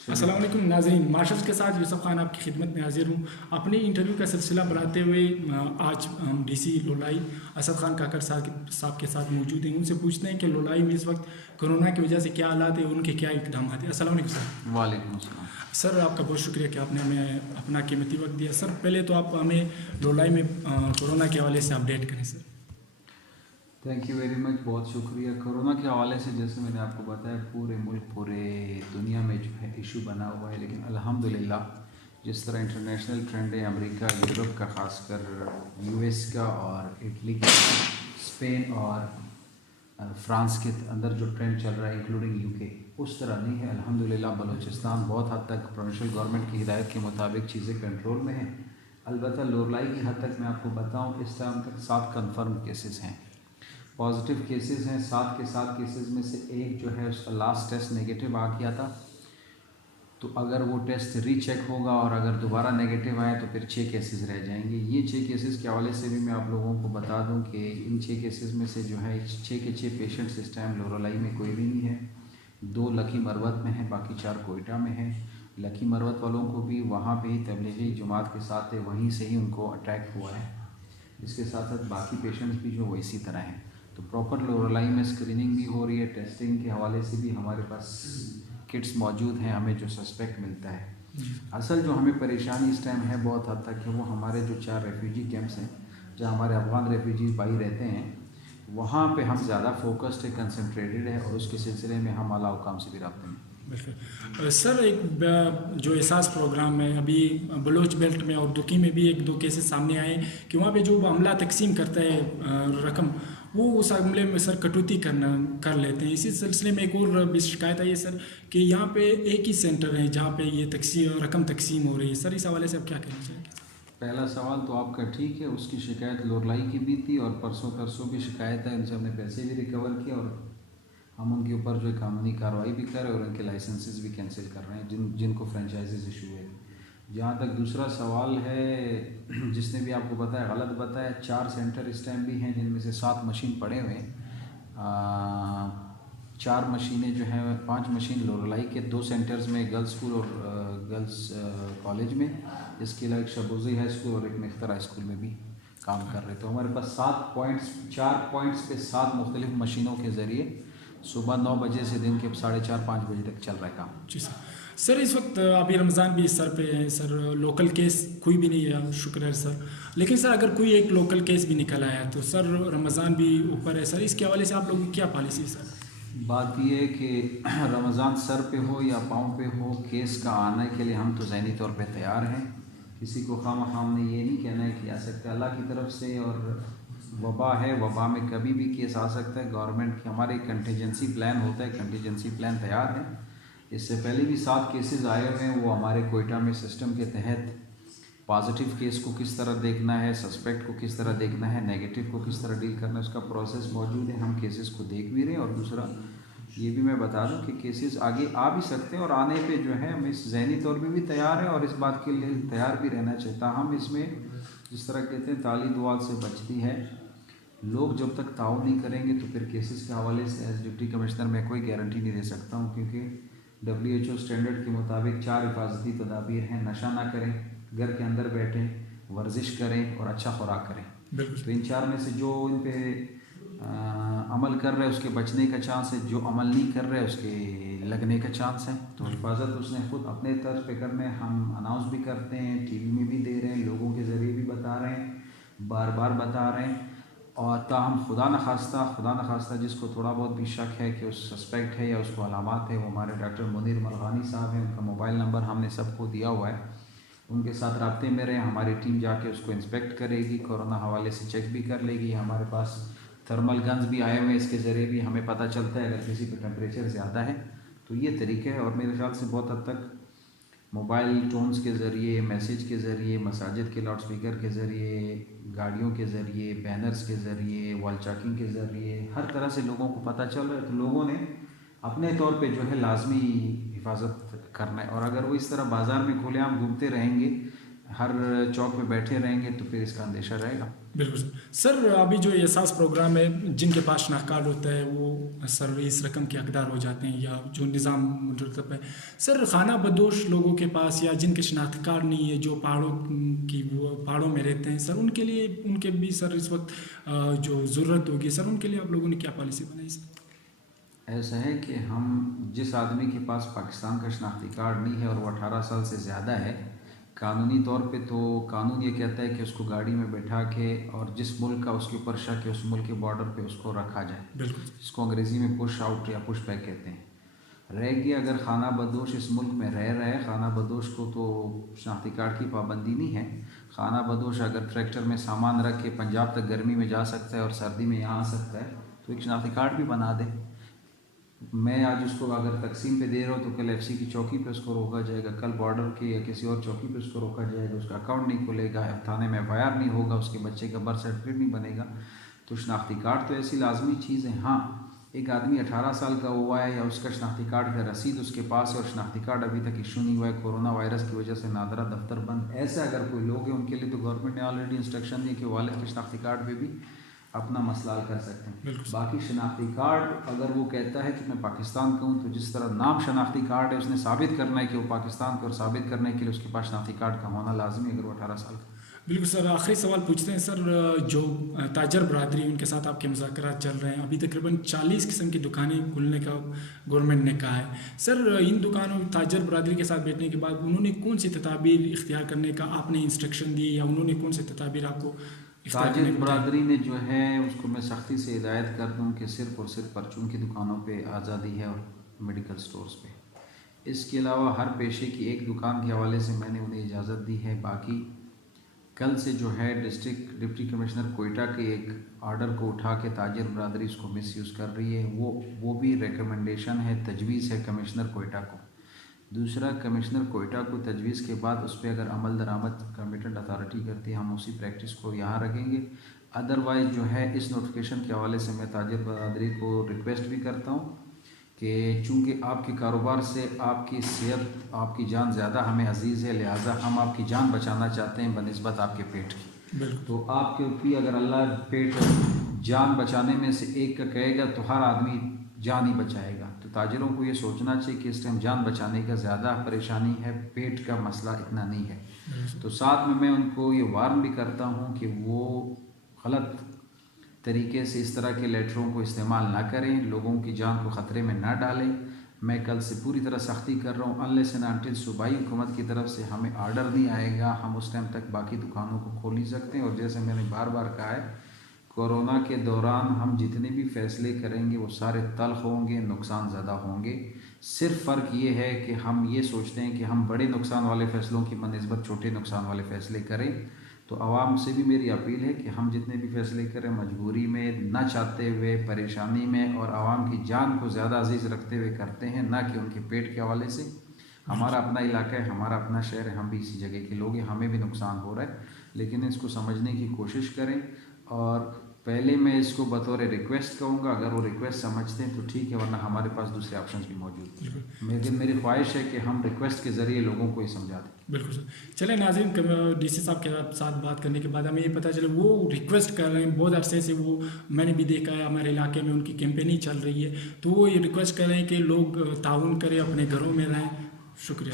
अस्सलाम वालेकुम नाज़रीन, मार्शल्स के साथ यूसुफ खान आपकी खिदमत में हाजिर हूँ। अपने इंटरव्यू का सिलसिला बढ़ाते हुए आज हम डीसी लोलाई असद खान काकर साहब के साथ मौजूद हैं। उनसे पूछते हैं कि लोलाई में इस वक्त कोरोना की वजह से क्या हालात है, उनके क्या इकदाम हैं। अस्सलाम वालेकुम सर। वालेकुम अस्सलाम। सर आपका बहुत शुक्रिया कि आपने हमें अपना कीमती वक्त दिया। सर पहले तो आप हमें लोलाई में कोरोना के हवाले से अपडेट करें sir. Thank you very much, बहुत शुक्रिया। कोरोना के हवाले से जैसे मैंने आपको बताया, पूरे मुल्क पूरे दुनिया में जो है इशू बना हुआ है, लेकिन अल्हम्दुलिल्लाह जिस तरह इंटरनेशनल ट्रेंड है अमेरिका, यूरोप का, ख़ासकर यूएस का और इटली का, स्पेन और फ्रांस के अंदर जो ट्रेंड चल रहा है इंक्लूडिंग यूके, उस तरह नहीं है। अल्हम्दुलिल्लाह बलूचिस्तान बहुत हद तक प्रोविंशियल गवर्नमेंट की हिदायत के मुताबिक चीज़ें कंट्रोल में हैं। अलबत्ता लोरलाई की हद तक मैं आपको बताऊँ, इस टाइम तक 7 कन्फर्म केसेस हैं, पॉजिटिव केसेस हैं। 7 के 7 केसेस में से एक जो है उसका लास्ट टेस्ट नेगेटिव आ गया था, तो अगर वो टेस्ट रीचेक होगा और अगर दोबारा नेगेटिव आए तो फिर 6 केसेस रह जाएंगे। ये 6 केसेस के हवाले से भी मैं आप लोगों को बता दूं कि इन 6 केसेस में से जो है 6 के 6 पेशेंट्स इस टाइम लोरलाई में कोई भी नहीं है। 2 लकी मरवत में हैं, बाकी 4 कोयटा में हैं। लकी मरवत वालों को भी वहाँ पे ही तबलीगी जमात के साथ है, वहीं से ही उनको अटैक हुआ है। इसके साथ साथ बाकी पेशेंट्स भी जो वो इसी तरह हैं। तो प्रॉपर लोरलाई में स्क्रीनिंग भी हो रही है, टेस्टिंग के हवाले से भी हमारे पास किट्स मौजूद हैं हमें जो सस्पेक्ट मिलता है। असल जो हमें परेशानी इस टाइम है बहुत हद तक है वो हमारे जो 4 रेफ्यूजी कैंप्स हैं जहाँ हमारे अफगान रेफ्यूजीज भाई रहते हैं, वहाँ पे हम ज़्यादा फोकस्ड है, कंसंट्रेटेड है, और उसके सिलसिले में हम आला हुकाम से भी रखते हैं। बिल्कुल सर, एक जो एहसास प्रोग्राम है अभी बलोच बेल्ट में और दुकी में भी 1-2 केसेस सामने आए कि वहाँ पे जो अमला तकसीम करता है रकम, वो उस अमले में सर कटौती कर लेते हैं। इसी सिलसिले में एक और भी शिकायत आई है सर कि यहाँ पे एक ही सेंटर है जहाँ पे ये रकम तकसीम हो रही है। सर इस हवाले से आप क्या कहना चाहेंगे? पहला सवाल तो आपका ठीक है, उसकी शिकायत लोरलाई की भी थी और परसों तरसों की शिकायत है। उनसे हमने पैसे भी रिकवर किए और हम उनके ऊपर जो है कानूनी कार्रवाई भी कर रहे हैं और उनके लाइसेंसेस भी कैंसिल कर रहे हैं जिनको फ्रेंचाइजीज इशू है। जहाँ तक दूसरा सवाल है, जिसने भी आपको बताया गलत बताया, 4 सेंटर इस टाइम भी हैं जिनमें से 7 मशीन पड़े हुए हैं। 4 मशीनें जो हैं, 5 मशीन लोरलाई के 2 सेंटर्स में, गर्ल्स स्कूल और गर्ल्स कॉलेज में, इसके अलावा एक शबूजी हाई स्कूल और एक निख्तर हाई स्कूल में भी काम कर रहे। तो हमारे पास 4 पॉइंट्स पे 7 मुख्तलिफ मशीनों के ज़रिए सुबह 9 बजे से दिन के 4:30-5 बजे तक चल रहा है काम। जी सर, इस वक्त अभी रमज़ान भी सर पे है सर, लोकल केस कोई भी नहीं है, शुक्र है सर। लेकिन सर अगर कोई एक लोकल केस भी निकल आया तो सर रमज़ान भी ऊपर है सर, इसके हवाले से आप लोगों की क्या पॉलिसी है सर? बात यह है कि रमज़ान सर पे हो या पाँव पे हो, केस का आने के लिए हम तो ज़हनी तौर पे तैयार हैं। किसी को खाम ने ये नहीं कहना है कि आ सकता है, अल्लाह की तरफ से, और वबा है, वबा में कभी भी केस आ सकता है। गवर्नमेंट की हमारे कंटीजेंसी प्लान होता है, कंटीजेंसी प्लान तैयार है। इससे पहले भी 7 केसेस आए हुए हैं, वो हमारे कोयटा में सिस्टम के तहत पॉजिटिव केस को किस तरह देखना है, सस्पेक्ट को किस तरह देखना है, नेगेटिव को किस तरह डील करना है, उसका प्रोसेस मौजूद है। हम केसेस को देख भी रहे हैं, और दूसरा ये भी मैं बता दूं कि केसेस आगे आ भी सकते हैं, और आने पे जो है हम इस ज़हनी तौर पे भी तैयार हैं और इस बात के लिए तैयार भी रहना चाहता। हम इसमें जिस तरह कहते हैं ताली दुआ से बचती है, लोग जब तक ताउन नहीं करेंगे तो फिर केसेस के हवाले से एज डिप्टी कमिश्नर मैं कोई गारंटी नहीं दे सकता हूँ, क्योंकि WHO स्टैंडर्ड के मुताबिक 4 हिफाजती तदाबीर हैं। नशा ना करें, घर के अंदर बैठें, वर्जिश करें और अच्छा खुराक करें। तो इन 4 में से जो इन पे अमल कर रहे हैं उसके बचने का चांस है, जो अमल नहीं कर रहे उसके लगने का चांस है। तो हिफाजत उसने खुद अपने तर्ज पे करने, हम अनाउंस भी करते हैं, TV में भी दे रहे हैं, लोगों के ज़रिए भी बता रहे हैं, बार बार बता रहे हैं। और ताहम खुदा न खास्ता जिसको थोड़ा बहुत भी शक है कि उस सस्पेक्ट है या उसको अलामात है, वो हमारे डॉक्टर मुनीर मलगानी साहब हैं, उनका मोबाइल नंबर हमने सबको दिया हुआ है। उनके साथ राब्ते में रहें, हमारी टीम जाके उसको इंस्पेक्ट करेगी, कोरोना हवाले से चेक भी कर लेगी। हमारे पास थर्मल गन्स भी आए हुए हैं, इसके ज़रिए भी हमें पता चलता है अगर किसी पे टेम्परेचर ज़्यादा है। तो ये तरीके है, और मेरे ख्याल से बहुत हद तक मोबाइल टोन्स के ज़रिए, मैसेज के ज़रिए, मसाजिद के लाउड स्पीकर के ज़रिए, गाड़ियों के ज़रिए, बैनर्स के ज़रिए, वॉल चॉकिंग के ज़रिए, हर तरह से लोगों को पता चल रहा है। तो लोगों ने अपने तौर पे जो है लाजमी हिफाजत करना है, और अगर वो इस तरह बाज़ार में खुलेआम घूमते रहेंगे, ہر چوک پہ بیٹھے رہیں گے تو پھر اس کا اندیشہ رہے گا. بالکل سر. ابھی جو احساس پروگرام ہے جن کے پاس شناخت کارڈ ہوتا ہے وہ سر اس رقم کے حقدار ہو جاتے ہیں یا جو نظام مرتب ہے. سر خانہ بدوش لوگوں کے پاس یا جن کے شناخت کارڈ نہیں ہے جو پہاڑوں میں رہتے ہیں سر ان کے لیے ان کے بھی سر اس وقت جو ضرورت ہوگی سر ان کے لیے آپ لوگوں نے کیا پالیسی بنائی سر؟ ایسا ہے کہ ہم جس آدمی کے پاس پاکستان کا شناختی کارڈ نہیں ہے اور وہ 18 سال سے زیادہ ہے قانونی طور پہ تو قانون یہ کہتا ہے کہ اس کو گاڑی میں بیٹھا کے اور جس ملک کا اس کے اوپر شک ہے اس ملک کے بارڈر پہ اس کو رکھا جائے. بالکل. جس کو انگریزی میں پش آؤٹ یا پش بیک کہتے ہیں. رہ گیا اگر خانہ بدوش اس ملک میں رہ رہا ہے, خانہ بدوش کو تو شناختی کارڈ کی پابندی نہیں ہے. خانہ بدوش اگر ٹریکٹر میں سامان رکھ کے پنجاب تک گرمی میں جا سکتا ہے اور سردی میں یہاں آ سکتا ہے تو ایک شناختی کارڈ بھی بنا دے. میں آج اس کو اگر تقسیم پہ دے رہا ہوں تو کل ایف سی کی چوکی پہ اس کو روکا جائے گا, کل بارڈر کے یا کسی اور چوکی پہ اس کو روکا جائے گا, اس کا اکاؤنٹ نہیں کھلے گا, تھانے میں ایف آئی آر نہیں ہوگا, اس کے بچے کا برتھ سرٹیفکیٹ نہیں بنے گا. تو شناختی کارڈ تو ایسی لازمی چیز ہے. ہاں ایک آدمی 18 سال کا ہوا ہے یا اس کا شناختی کارڈ کا رسید اس کے پاس ہے اور شناختی کارڈ ابھی تک ایشو نہیں ہوا ہے, کورونا وائرس کی وجہ سے نادرا دفتر بند, ایسے اگر کوئی لوگ ہیں ان کے لیے تو گورنمنٹ نے آلریڈی انسٹرکشن دی کہ والد کے شناختی کارڈ پہ بھی اپنا مسئلہ حل کر سکتے ہیں. باقی شناختی کارڈ اگر وہ کہتا ہے کہ میں پاکستان کا ہوں تو جس طرح نام شناختی کارڈ ہے اس نے ثابت کرنا ہے کہ وہ پاکستان کا, اور ثابت کرنے کے لیے اس کے پاس شناختی کارڈ کا ہونا لازمی ہے اگر وہ 18 سال کا. بالکل سر. آخری سوال پوچھتے ہیں سر. جو تاجر برادری ان کے ساتھ آپ کے مذاکرات چل رہے ہیں, ابھی تقریباً 40 قسم کی دکانیں کھلنے کا گورنمنٹ نے کہا ہے سر. ان دکانوں تاجر برادری کے ساتھ بیٹھنے کے بعد انہوں نے کون سی تدابیر اختیار کرنے کا آپ نے انسٹرکشن دی یا انہوں نے کون سی تدابیر آپ کو؟ تاجر برادری نے جو ہے اس کو میں سختی سے ہدایت کر دوں کہ صرف اور صرف پرچون کی دکانوں پہ آزادی ہے اور میڈیکل سٹورز پہ. اس کے علاوہ ہر پیشے کی ایک دکان کے حوالے سے میں نے انہیں اجازت دی ہے. باقی کل سے جو ہے ڈسٹرکٹ ڈپٹی کمشنر کوئٹہ کے ایک آرڈر کو اٹھا کے تاجر برادری اس کو مس یوز کر رہی ہے. وہ بھی ریکمنڈیشن ہے, تجویز ہے کمشنر کوئٹہ کو. دوسرا, کمشنر کوئٹہ کو تجویز کے بعد اس پہ اگر عمل درآمد کمپیٹنٹ اتھارٹی کرتی ہے ہم اسی پریکٹس کو یہاں رکھیں گے. ادروائز جو ہے اس نوٹیفیکیشن کے حوالے سے میں تاجر برادری کو ریکویسٹ بھی کرتا ہوں کہ چونکہ آپ کے کاروبار سے آپ کی صحت, آپ کی جان زیادہ ہمیں عزیز ہے, لہٰذا ہم آپ کی جان بچانا چاہتے ہیں بنسبت آپ کے پیٹ کی. تو آپ کے اوپر اگر اللہ پیٹ جان بچانے میں سے ایک کا کہے گا تو ہر آدمی جان ہی بچائے گا. تو تاجروں کو یہ سوچنا چاہیے کہ اس ٹائم جان بچانے کا زیادہ پریشانی ہے, پیٹ کا مسئلہ اتنا نہیں ہے. تو ساتھ میں ان کو یہ وارن بھی کرتا ہوں کہ وہ غلط طریقے سے اس طرح کے لیٹروں کو استعمال نہ کریں, لوگوں کی جان کو خطرے میں نہ ڈالیں. میں کل سے پوری طرح سختی کر رہا ہوں, انلیس اینڈ انٹل صوبائی حکومت کی طرف سے ہمیں آرڈر نہیں آئے گا ہم اس ٹائم تک باقی دکانوں کو کھول نہیں سکتے ہیں. اور جیسے میں نے بار بار کہا ہے, کورونا کے دوران ہم جتنے بھی فیصلے کریں گے وہ سارے تلخ ہوں گے, نقصان زیادہ ہوں گے. صرف فرق یہ ہے کہ ہم یہ سوچتے ہیں کہ ہم بڑے نقصان والے فیصلوں کی بنسبت چھوٹے نقصان والے فیصلے کریں. تو عوام سے بھی میری اپیل ہے کہ ہم جتنے بھی فیصلے کریں مجبوری میں, نہ چاہتے ہوئے, پریشانی میں اور عوام کی جان کو زیادہ عزیز رکھتے ہوئے کرتے ہیں, نہ کہ ان کے پیٹ کے حوالے سے. ہمارا اپنا علاقہ ہے, ہمارا اپنا شہر ہے, ہم بھی اسی جگہ کے لوگ ہیں, ہمیں بھی نقصان ہو رہا ہے. لیکن اس کو سمجھنے کی کوشش کریں. اور پہلے میں اس کو بطور ریکویسٹ کہوں گا, اگر وہ ریکویسٹ سمجھتے ہیں تو ٹھیک ہے, ورنہ ہمارے پاس دوسرے آپشنز بھی موجود ہیں. لیکن میری خواہش ہے کہ ہم ریکویسٹ کے ذریعے لوگوں کو یہ سمجھا دیں. بالکل سر. چلیں ناظرین, ڈی سی صاحب کے ساتھ بات کرنے کے بعد ہمیں یہ پتہ چلا وہ ریکویسٹ کر رہے ہیں بہت عرصے سے, وہ میں نے بھی دیکھا ہے ہمارے علاقے میں ان کی کیمپیننگ چل رہی ہے, تو وہ یہ ریکویسٹ کر رہے ہیں کہ لوگ تعاون کریں, اپنے گھروں میں رہیں. شکریہ.